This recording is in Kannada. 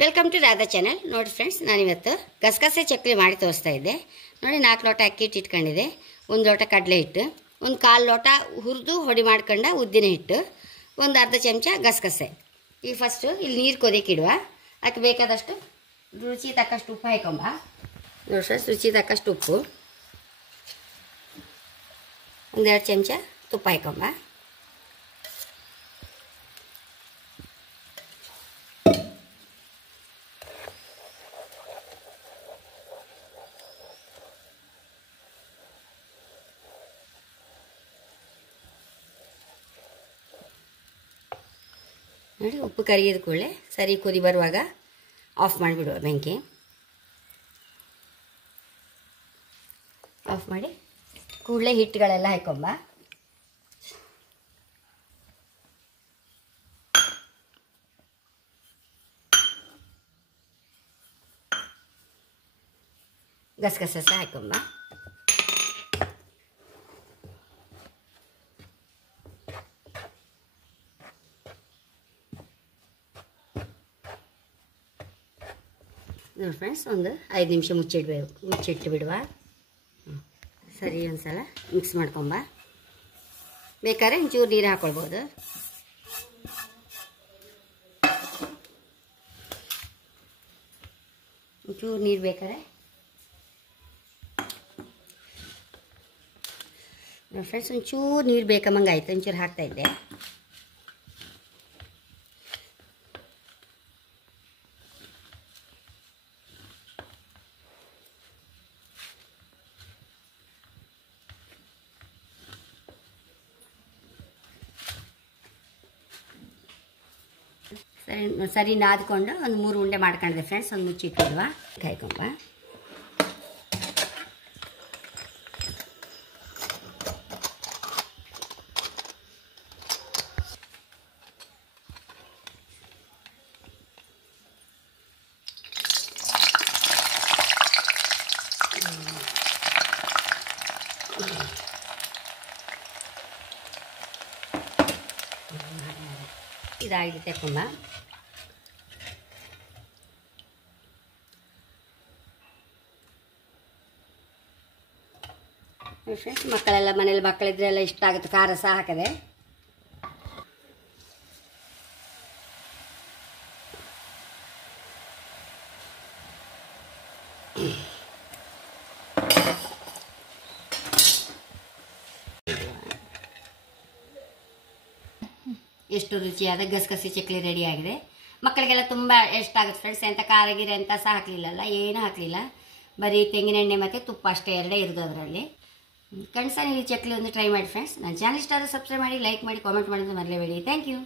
Welcome to Radha channel. ನೋಡಿ ಫ್ರೆಂಡ್ಸ್, ನಾನಿವತ್ತು ಗಸಗಸೆ ಚಕ್ಲಿ ಮಾಡಿ ತೋರಿಸ್ತಾ ಇದ್ದೆ. ನೋಡಿ 4 ಲೋಟ ಅಕ್ಕಿ ಹಿಟ್ಟು ಇಟ್ಕೊಂಡಿದ್ದೆ, 1 ಲೋಟ ಕಡಲೆ ಹಿಟ್ಟು, 1/4 ಲೋಟ ಹುರಿದು ಹೊಡಿ ಮಾಡ್ಕೊಂಡ ಉದ್ದಿನ ಹಿಟ್ಟು, 1 ಅರ್ಧ ಚಮಚ ಗಸಗಸೆ. ಈಗ ಫಸ್ಟು ಇಲ್ಲಿ ನೀರು ಕೊದಕ್ಕೆ ಇಡುವ. ಅದಕ್ಕೆ ಬೇಕಾದಷ್ಟು ರುಚಿ ತಕ್ಕಷ್ಟು ಉಪ್ಪು ಹಾಕೊಂಬ. ನೋಡಿ ಫ್ರೆಂಡ್ಸ್, ರುಚಿ ತಕ್ಕಷ್ಟು ಉಪ್ಪು, 1-2 ಚಮಚ ತುಪ್ಪ ಹಾಕೊಂಬ. ನೋಡಿ, ಉಪ್ಪು ಕರಿಗಿದ ಕೂಡಲೇ ಸರಿ ಕುದಿ ಬರುವಾಗ ಆಫ್ ಮಾಡಿಬಿಡುವ. ಬೆಂಕಿ ಆಫ್ ಮಾಡಿ ಕೂಡಲೇ ಹಿಟ್ಟುಗಳೆಲ್ಲ ಹಾಕೊಂಬ. ಗಸಗಸೆ ಸಹ ಹಾಕೊಂಬ. ನೋಡಿ ಫ್ರೆಂಡ್ಸ್, ಒಂದು 5 ನಿಮಿಷ ಮುಚ್ಚಿಟ್ಟು ಬಿಡುವ. ಸರಿ, ಒಂದ್ಸಲ ಮಿಕ್ಸ್ ಮಾಡ್ಕೊಂಬ. ಬೇಕಾದ್ರೆ ಒಂಚೂರು ನೀರು ಹಾಕೊಳ್ಬೋದು. ಒಂಚೂರು ನೀರು ಬೇಕಾದ್ರೆ. ನೋಡಿ ಫ್ರೆಂಡ್ಸ್, ಒಂಚೂರು ನೀರು ಬೇಕಂಬಂಗೆ ಆಯ್ತು, ಒಂಚೂರು ಹಾಕ್ತಾಯಿದ್ದೆ. ಸರಿ ನಾದ್ಕೊಂಡು ಒಂದು 3 ಉಂಡೆ ಮಾಡ್ಕೊಂಡಿದ್ದೆ ಫ್ರೆಂಡ್ಸ್. ಒಂದು ಮುಚ್ಚಿಟ್ಟಿಡುವ. ಕಾಯ್ಕೊಂಬ. ಇದಾಗಿದೆ, ತೆಕ್ಕೊಂಬ. ಫ್ರೆಂಡ್ಸ್, ಮಕ್ಕಳೆಲ್ಲ ಮನೇಲಿ ಮಕ್ಕಳಿದ್ರೆಲ್ಲ ಇಷ್ಟ ಆಗುತ್ತೆ. ಖಾರ ಸಹ ಹಾಕದೆ. ಎಷ್ಟು ರುಚಿಯಾದ ಗಸಗಸೆ ಚಕ್ಲಿ ರೆಡಿ ಆಗಿದೆ. ಮಕ್ಕಳಿಗೆಲ್ಲ ತುಂಬ ಇಷ್ಟ ಆಗುತ್ತೆ ಫ್ರೆಂಡ್ಸ್. ಎಂಥ ಖಾರ ಗಿರ ಅಂತ ಸಹ ಹಾಕಲಿಲ್ಲ, ಏನೂ ಹಾಕಲಿಲ್ಲ. ಬರೀ ತೆಂಗಿನ ಎಣ್ಣೆ ಮತ್ತು ತುಪ್ಪ ಅಷ್ಟೇ, ಎರಡೇ ಇರೋದು ಅದರಲ್ಲಿ. ಕಣ್ಸ ನೀವು ಚಕ್ಲಿ ಒಂದು ಟ್ರೈ ಮಾಡಿ ಫ್ರೆಂಡ್ಸ್. ನನ್ನ ಚಾನಲ್ ಇಷ್ಟ ಆದರೆ ಸಬ್ಸ್ಕ್ರೈಬ್ ಮಾಡಿ, ಲೈಕ್ ಮಾಡಿ, ಕಾಮೆಂಟ್ ಮಾಡೋದು ಮರಲೇಬೇಡಿ. Thank you.